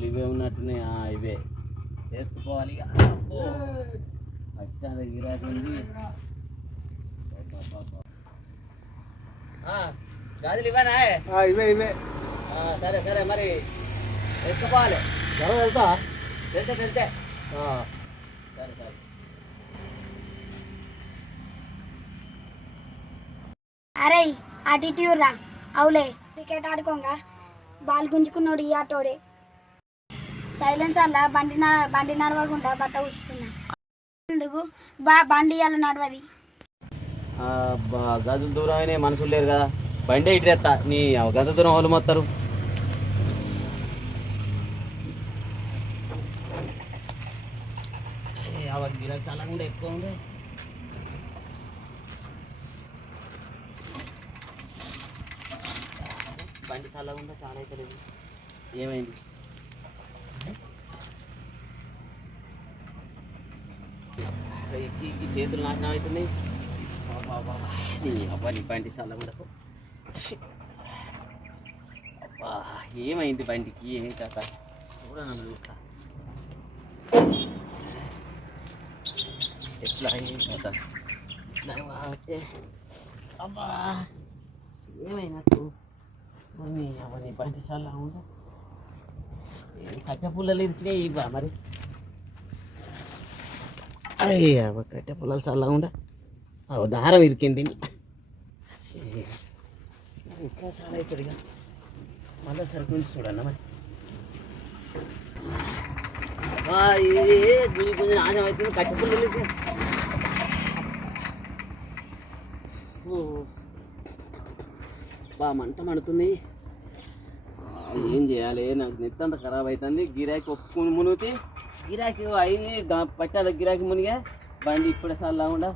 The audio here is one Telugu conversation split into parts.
ఇవే ఉన్నట్టున్నాయి. ఆ, ఇవే. వేసుకుపోవాలి అబ్బో. అత్యంత గిరాకీ ఉంది. ఆ, గాజులు ఇవ్వనా? ఇవే ఇవే. ఆ, సరే సరే మరి వేసుకుపోవాలి ధర వెళ్తా. తెలిసే తెలిసే సరే సరే. అరే అటిట్యూడ్ రా అవులే క్రికెట్ ఆడుకోగా. బాల్ గుంజుకున్నాడు ఈ ఆటోడే. సైలెన్స్ అలా బండి బండి నడవకుండా బట్ట ఊస్తున్నా ఎందుకు? బా బండి అలా నడవది. ఆ, దూరం అయినా మనుషులు లేరు కదా. బండి ఇటు నీ గద దూరం వాళ్ళు మొత్తారు. గిరాకి చాలా కూడా ఎక్కువ ఉంది బండి చాలా ఉందా చాలా అయితే లేదు ఏమైంది? ఈ ఈ చేతులు నాశనం అవుతున్నాయి అబ్బా, నీ అబ్బా నీ బండి చల్లగుండకు అబ్బా ఏమైంది బండికి ఏం కథ చూడనమ్మ చూస్తా ఎట్లా ఏం కథ ఎట్లా వాడితే అబ్బా ఏమైనట్టు మరి నీ అవ్వ నీ బండి చల్లగా ఉండ కట్టె పుల్లలు ఇరికినాయి ఇవ్వ మరి అయ్యా కట్టె పుల్లలు చల్లగా ఉండ ఆ దారం ఇరికింది ఇట్లా చాలా అవుతుంది ఇక. మళ్ళీ సరుకు నుంచి చూడన్న మరి. అబ్బా, ఇది గుంజి గుంజి నాశనం అవుతుంది. కట్టె పుల్లలు ఇరికి- ఓ. మంట మండుతున్నాయి ఏం చేయాలి? నాకు నెత్తంత ఖరాబ్ అవుతుంది. గిరాకీ ఒప్పుకొని మునిగితే. గిరాకీ అయింది పట్టాల పట్టాద గిరాకీ మునిగా బండి ఇప్పుడే చల్లకుండా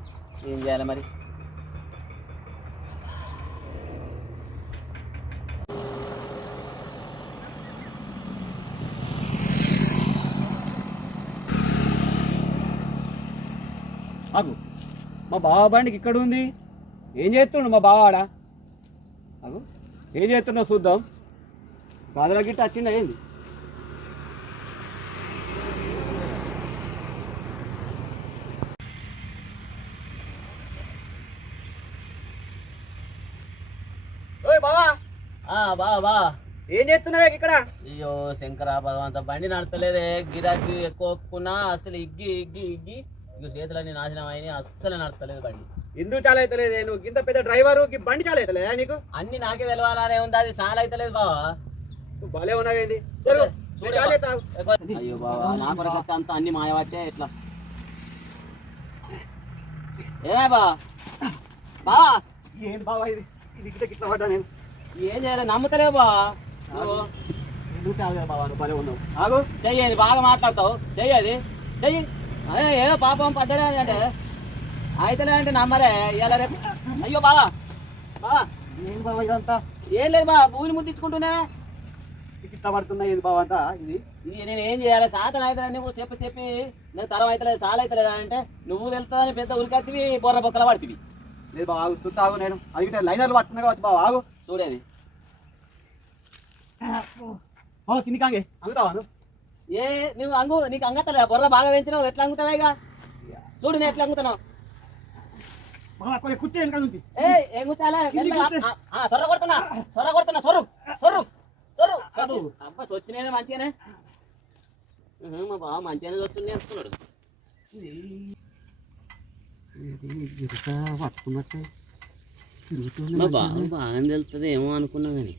ఏం చేయాలి మరి? అగు మా బావ బండికి ఇక్కడ ఉంది. ఏం చేస్తుండు మా బావాడా అగు ఏం చేస్తున్నావు చూద్దాం. బాధలో గిట్ట వచ్చిండ ఏంది ఓయ్ బావా ఆ, బా బా ఏం చేస్తున్నావు ఇక్కడ? అయ్యో శంకర భగవంత బండి నడతలేదే గిరాకీ ఎక్కువ ఒప్పుకున్నా అసలు ఇగ్గి ఇగ్గి ఇగ్గి. ఇక చేతులన్నీ నాశనం అయినాయి అస్సలు నడతలేదు బండి. ఎందుకు చాలా అవుతలేదే నువ్వు ఇంత పెద్ద డ్రైవరు బండి చాలా అవుతలేదా నీకు? అన్ని నాకే తెలవాలనే ఉంది అది చాలా అవుతలేదు బావా. నువ్వు భలే ఉన్నావేంది అయ్యో బావా నా కొరకు అంత అన్ని మాయవట్టే ఇట్లా. ఏ బా బావా? ఏం బావా ఇది? ఇది గిట్ల పడ్డా నేను. ఏం చేయాలి నమ్ముతలేవు బావా? బావా ఆగు. చెయ్యి బాగా మాట్లాడతావు. చెయ్యి అది. చెయ్యి. అదే ఏదో పాపం పడ్డలే అని అంటే. అయితలే అంటే నమ్మరే. ఇలా రేపు అయ్యో బావా. బావా. ఏం బావా ఇదంతా? ఏం లేదు బా భూమిని ముద్దించుకుంటున్నా గిట్ల పడుతున్నాయి ఇది బావా అంతా? ఇది? ఇది నేను ఏం చేయాలి? సాతన అయితే నువ్వు. చెప్పి చెప్పి. నేను తరం అవుతలేదు చాలా అవుతలేదు అంటే నువ్వు తెలుస్తుందని పెద్ద ఉరికత్తివి బొర్ర బొక్కల పడుతుంది లేదు బావ ఆగు. చూస్తా ఆగు నేను. అది లైనర్లు పట్టుకున్నా కావచ్చు బావ. ఆగు. చూడేది ఓ కింది కాంగే నువ్వు ఏ నువ్వు అంగు నీకు అంగతలే బొర్ర బాగా పెంచినావు ఎట్లా అంగుతావా ఇక చూడు నేను ఎట్లా అంగుతున్నావు కుర్చీ వెనకాల నుంచి ఏ ఏం సొర్ర కొడుతున్నా సొర్ర కొడుతున్నా సొర్రు సొర్రు. అబ్బా సొచ్చినేది మంచిగానే మా బావ మంచిగానే వచ్చి నేర్చుకున్నాడు పట్టుకున్నట్టు బాగా తెలుస్తుంది ఏమో అనుకున్నా కానీ.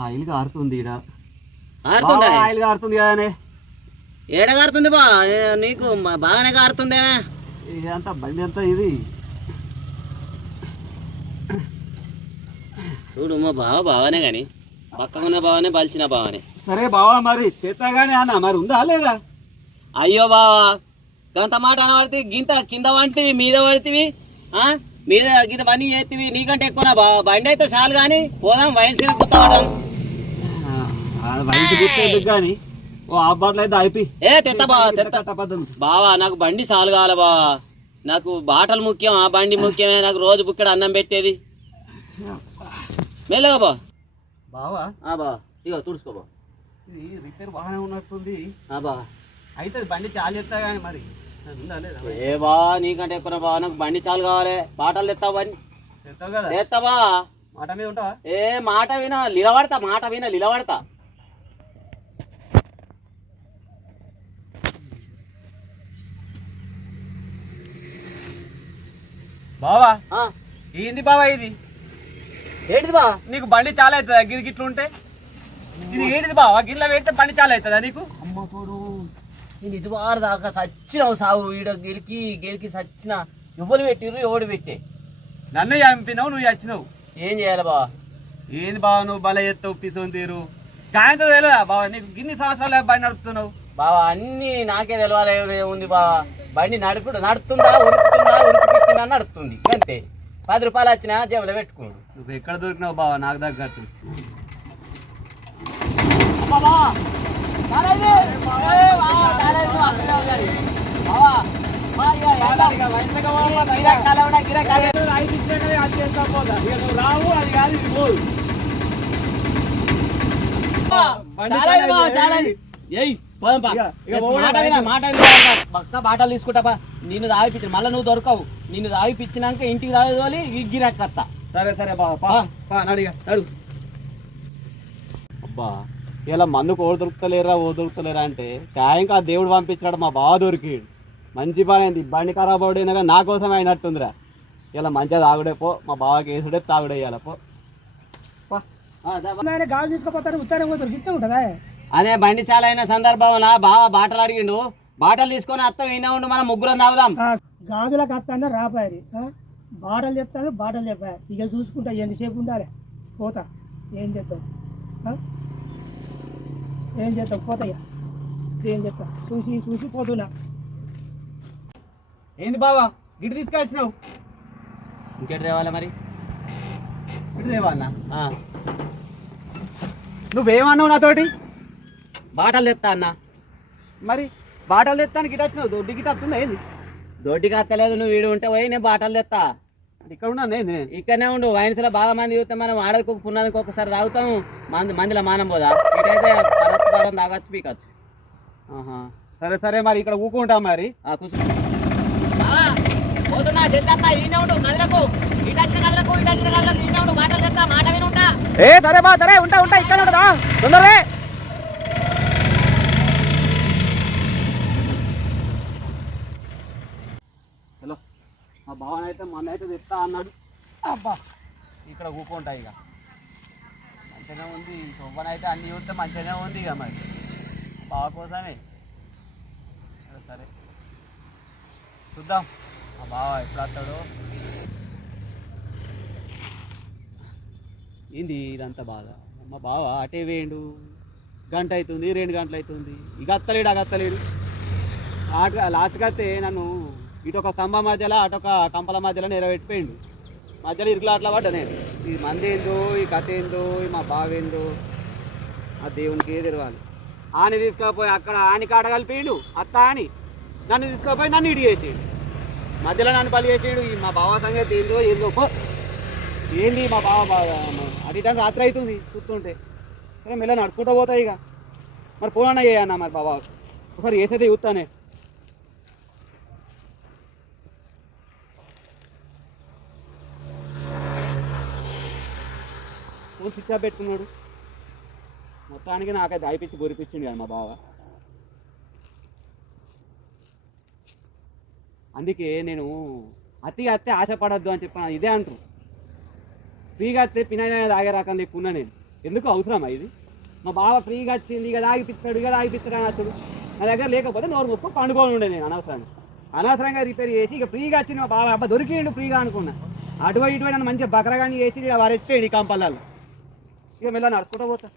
ఆయిల్ కారుతుంది ఈడ. ఆరుతుందా ఆయిల్ కారుతుంది కదనే. ఏడ కారుతుంది బా? నీకు బాగానే కారుతుందేమే ఇదంతా బండి అంతా ఇది. చూడు మా బావ బాగానే కానీ పక్కకున్న బావనే బలిచిన బావనే. సరే బావా మరి చేస్తాగానే అన్న మరి ఉందా లేదా? అయ్యో బావా గంత మాట అనబడితే గింత కింద పడితివి మీద పడితివి ఆ? మీద గింత పని చేతివి నీకంటే ఎక్కువ బండి అయితే చాలు కానీ పోదాం వయసు గుర్తపడదాం వైద్య గుర్తేందుకు కానీ ఓ ఆ బాటలు అయితే అయిపోయి ఏ తెత్త బావా తెత్త బావా నాకు బండి చాలు కావాలి బావా నాకు బాటలు ముఖ్యం ఆ బండి ముఖ్యమే నాకు రోజు బుక్కడ అన్నం పెట్టేది. మెల్లగా బా బావా? ఆ బా ఇగో తుడుచుకో బా ఇది రిపేర్ బాగానే ఉన్నట్టుంది. ఆ బా. అయితే బండి చాలు చెప్తా కానీ మరి. ఏ బా నీకంటే ఎక్కువ బా. నాకు బండి చాలు కావాలి. బాటలు తెస్తావు తెస్తావా మాట మీద ఉంటావా? ఏ మాట వినా. నిలబడతా మాట వినా. నిలబడతా. బావా? ఏంది బావా ఇది? ఏంటిది బా? నీకు బండి చాలా అవుతుందా గిది గిట్లు ఉంటే ఇది ఏంటిది బావా? గిట్ల పెడితే బండి చాలా అవుతుందా నీకు? అమ్మ తోడు. నేను ఇది వారు దాకా సచ్చినావు సాగు ఈడ గెలికి గెలికి సచ్చిన ఎవరు పెట్టిర్రు ఎవడు పెట్టే? నన్ను చంపినావు నువ్వు చచ్చినావు. ఏం చేయాలి బా ఏంది బావ నువ్వు బల ఎత్తావు పిసోని తీరు. కాయంతో తెలియదా బావ? నీకు గిన్ని సంవత్సరాలు బండి నడుపుతున్నావు? బావా అన్ని నాకే తెలవాలి ఏముంది బావా? బండి నడుపుడు నడుతుందా ఉరుకుతుందా ఉరికిపించిందా నడుస్తుంది అంతే పది రూపాయలు వచ్చినా జేబులో పెట్టుకున్నాడు. నువ్వు ఎక్కడ దొరికినావు బావ? నాకు తగ్గట్టు రావు అది కాదు ఇది పోదు పక్క బాటలు తీసుకుంటా బా. నిన్ను తాగిపించిన మళ్ళీ నువ్వు దొరకవు నిన్ను తాగిపించినాక ఇంటికి తాగేది గిరాకత్తా సరే సరే నడిగా అడుగు అబ్బా. ఇలా మందుకు ఓడి దొరుకుతలేరా ఓ దొరుకుతలేరా అంటే టైంకి ఆ దేవుడు పంపించాడు మా బావ దొరికిడు మంచి పని అయింది. బండి ఖరాబ్ అవడైనా కానీ నా కోసం అయినట్టుందిరా. ఇలా మంచిగా తాగుడే పో మా బావకి వేసుడే తాగుడే పో. గాజు తీసుకుపోతారు ఉత్తరం పోతారు గిట్ట ఉంటుందా? అనే బండి చాలా అయిన సందర్భంలో బాగా బాటలు అడిగిండు. బాటలు తీసుకొని అత్తం ఈయన ఉండు మనం ముగ్గురం తాగుదాం. గాజులకు వస్తానే రాపారి ఆ? బాటలు చెప్తాను బాటలు చెప్పారు ఇక చూసుకుంటా ఎంతసేపు ఉండాలి? పోతా. ఏం చేద్దాం? ఏం చేద్దాం పోతాయ్యా. ఏం చేస్తా చూసి చూసి పోతున్నా. ఏంది బావా? గిడి తీసుకొచ్చినావు ఇంకెటు తేవాలి మరి? గిడి ఆ, నువ్వేమన్నావు నాతోటి? బాటలు తెస్తా అన్న. మరి బాటలు తెస్తాను గిట వచ్చినావు? దొడ్డి గిట వస్తుందా ఏంది? దొడ్డికి అత్తలేదు నువ్వు వీడు ఉంటే పోయి నేను బాటలు తెస్తా ఇక్కడ ఉన్నాను ఏంది నేను? ఇక్కడనే ఉండు వైన్స్లో బాగా మంది చూస్తే మనం ఆడకు పున్నదికి ఒకసారి తాగుతాం మంది మందిలో మానం పోదా? ఇటైతే పరం తాగొచ్చు పీకచ్చు. సరే సరే మరి ఇక్కడ ఊకుంటాం మరి. ఏ సరే బా సరే ఉంటా ఉంటా ఇక్కడ ఉండదా తొందరగా హలో. మా భావన అయితే మన అయితే తెస్తా అన్నాడు. అబ్బా. ఇక్కడ కూకుంటా ఇక. మంచిగానే ఉంది. శోభనైతే అన్ని చూస్తే మంచిగానే ఉంది ఇక మరి. బావ కోసమే. సరే, చూద్దాం. మా బావ ఎప్పుడు వస్తాడో. ఏంది ఇదంతా బాధ? మా బావ అటే వేయండు. గంట అవుతుంది రెండు గంటలు అవుతుంది. ఇక అత్తలేడు అగత్తలేడు అత్తలేడు. లాస్ట్కి వస్తే నన్ను ఇటొక స్తంభ మధ్యలో అటొక కంపల మధ్యలో నెరవేట్టిపోయిండు మధ్యలో ఇరుకులు అట్లా పడ్డా నేను ఈ మంది ఏందో ఈ కథ ఏందో ఈ మా బావ ఏందో ఆ దేవునికి తెరవాలి ఆని తీసుకపోయి అక్కడ ఆని కాడ కలిపిండు అత్త అని నన్ను తీసుకుపోయి నన్ను ఇడి చేసిండు. మధ్యలో నన్ను పని చేసిండు ఈ మా బావ సంగతి ఏందో ఏందో. ఏంది మా బావ బాగా అటు రాత్రి అవుతుంది చూస్తుంటే. సరే మెల్ల నడుచుకుంటూ పోతాయి ఇక. మరి పోనన్నా చేయన్న మరి బాబా ఒకసారి చేసేది చూస్తానే. ఎందుకు స్విచ్ ఆఫ్ పెట్టుకున్నాడు. మొత్తానికి నాకైతే దాయిపించి బొరిపించింది కదా మా బావ. అందుకే నేను అతి అత్తే ఆశపడద్దు అని చెప్పాను ఇదే అంటారు. ఫ్రీగా వస్తే పినాయి తాగే రకం లేకున్నా నేను. ఎందుకు అవసరమా ఇది? మా బావ ఫ్రీగా వచ్చింది ఇక తాగిపిస్తాడు ఇక తాగిపిస్తాడు అని అతడు నా దగ్గర లేకపోతే నోరు మొత్తం పండుకొని ఉండే నేను అనవసరంగా. అనవసరంగా రిపేర్ చేసి ఇక ఫ్రీగా వచ్చింది మా బావ. అబ్బా దొరికిండు ఫ్రీగా అనుకున్నా. అటువై ఇటువై నన్ను మంచిగా బకరగాని చేసి వారెచ్చిపోయాడు ఈ కంపల్లాలు. ఇక మెల్ల నడుచుకుంటూ పోతా